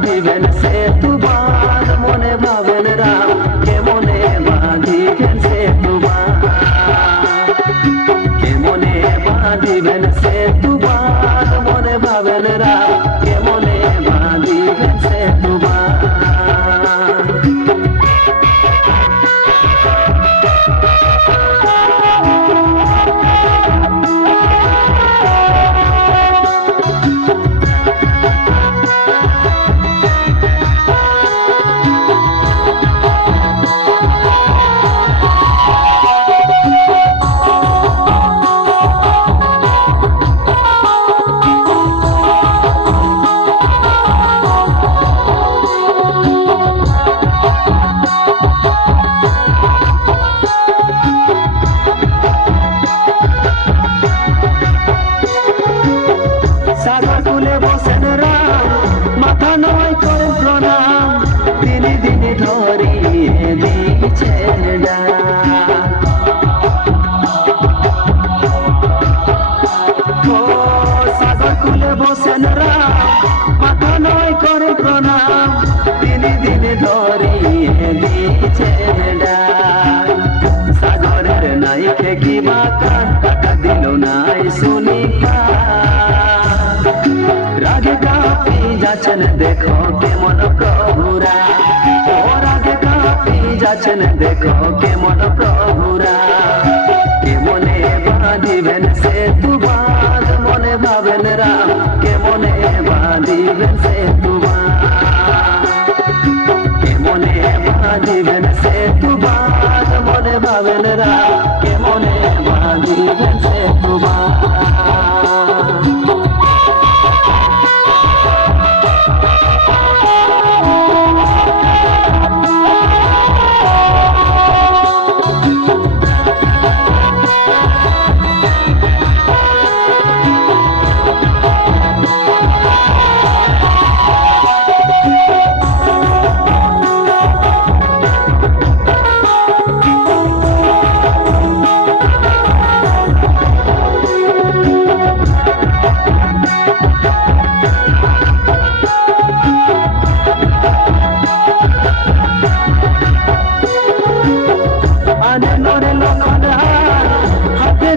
বাঁধিবেন সেতু বাঁধ মনে ভাবেন রাম কেমনে বাঁধিবেন সেতু বাঁধ কেমনে বাঁধিবেন সেতু বাঁধ মনে ভাবেন রাম কেমনে বাঁধিবেন সেতু বাঁধ সাগর কূলে বসেন রাম মাথা নয় করেন প্রণাম তিনি দিনে ধরিয়ে দিয়েছেন সাগর কূলে বসেন রাম মাথা নয় করেন প্রণাম তিনি দিনে ধরিয়ে দিয়েছেন সাগরের নাই কি বাকান টাকা দিল নাই শুনি রাগে কাঁপি যাচ্ছেন দেখো কেমন প্রভুরা ও রাগে কাঁপি যাচ্ছেন দেখো কেমন প্রভুরা কেমনে বাঁধিবেন সেতু বাঁধ মনে ভাবেন রাম কেমনে বাঁধিবেন সেতু বাঁধ কেমনে বাঁধিবেন সেতু বাঁধ মনে ভাবেন রাম কেমনে বাঁধিবেন সেতু বাঁধ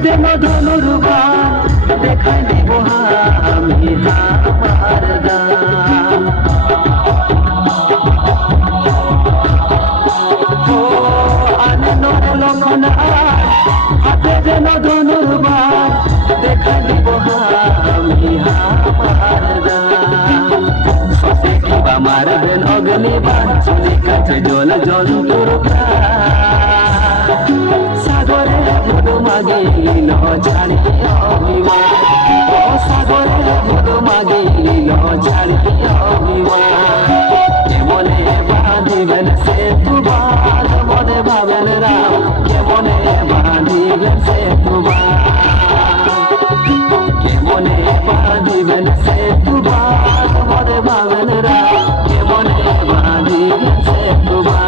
যেন ধনুর্বাণ দেখাই দিব আমি আমার গান ও আনন্দ লক্ষণ হাতে যেন ধনুর্বাণ দেখাই দিব আমি আমার গান সে কিবা মারবেন অগ্নিবাণ চলে কাছে জল জন্তুর সাগরে ভুলো মাগিল ছাড়ি অভিমান ও সাগরে ভুলো মাগিল ছাড়ি অভিমান কেমনে বাঁধিবেন সেতু বাঁধ মনে ভাবেন রাম কেমনে বাঁধিবেন সেতু বাঁধ কেমনে বাঁধিবেন সেতু বাঁধ মনে ভাবেন রাম কেমনে বাঁধিবেন সেতু বাঁধ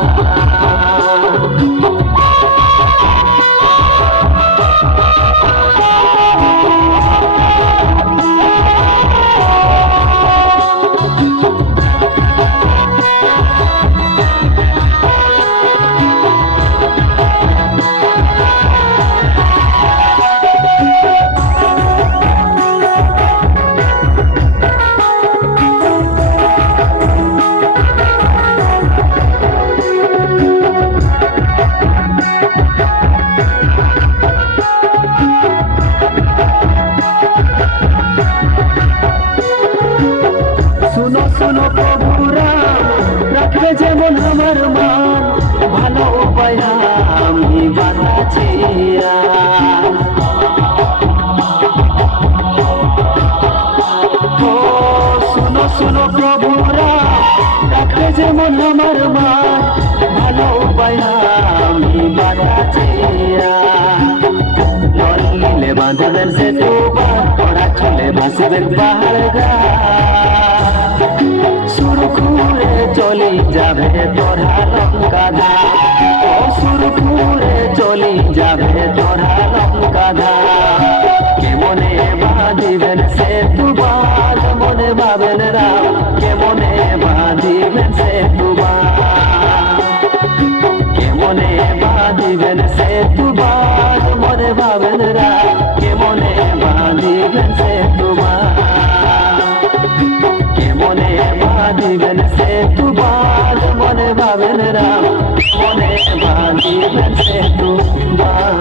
শোনো প্রভুরা রাখবে যেমন আমার মান ভালো উপায় আমি বাঁধাছি শোনো প্রভুরা রাখবে যেমন আমার মান ভালো উপায় আমি বাঁধাছি ললে বাঁধবেন সেতু বাঁধ ওরা চলে ভাসবেন পাহাড় গা সুরখুরে চলি যাবে তোরা লঙ্কা ধাম ও সুরখুরে চলি যাবে তোরা লঙ্কা ধাম কেমনে বাঁধিবেন সেতু বাঁধ মনে ভাবেন রাম কেমনে বাঁধ বাঁধিবেন সেতু বাঁধ মনে ভাবেন রাম কেমনে বাঁধিবেন সেতু বাঁধ কেমনে বাঁধিবেন সেতু বাঁধ মনে ভাবেন রাম মনে বাঁধিবেন সেতু বাঁধ।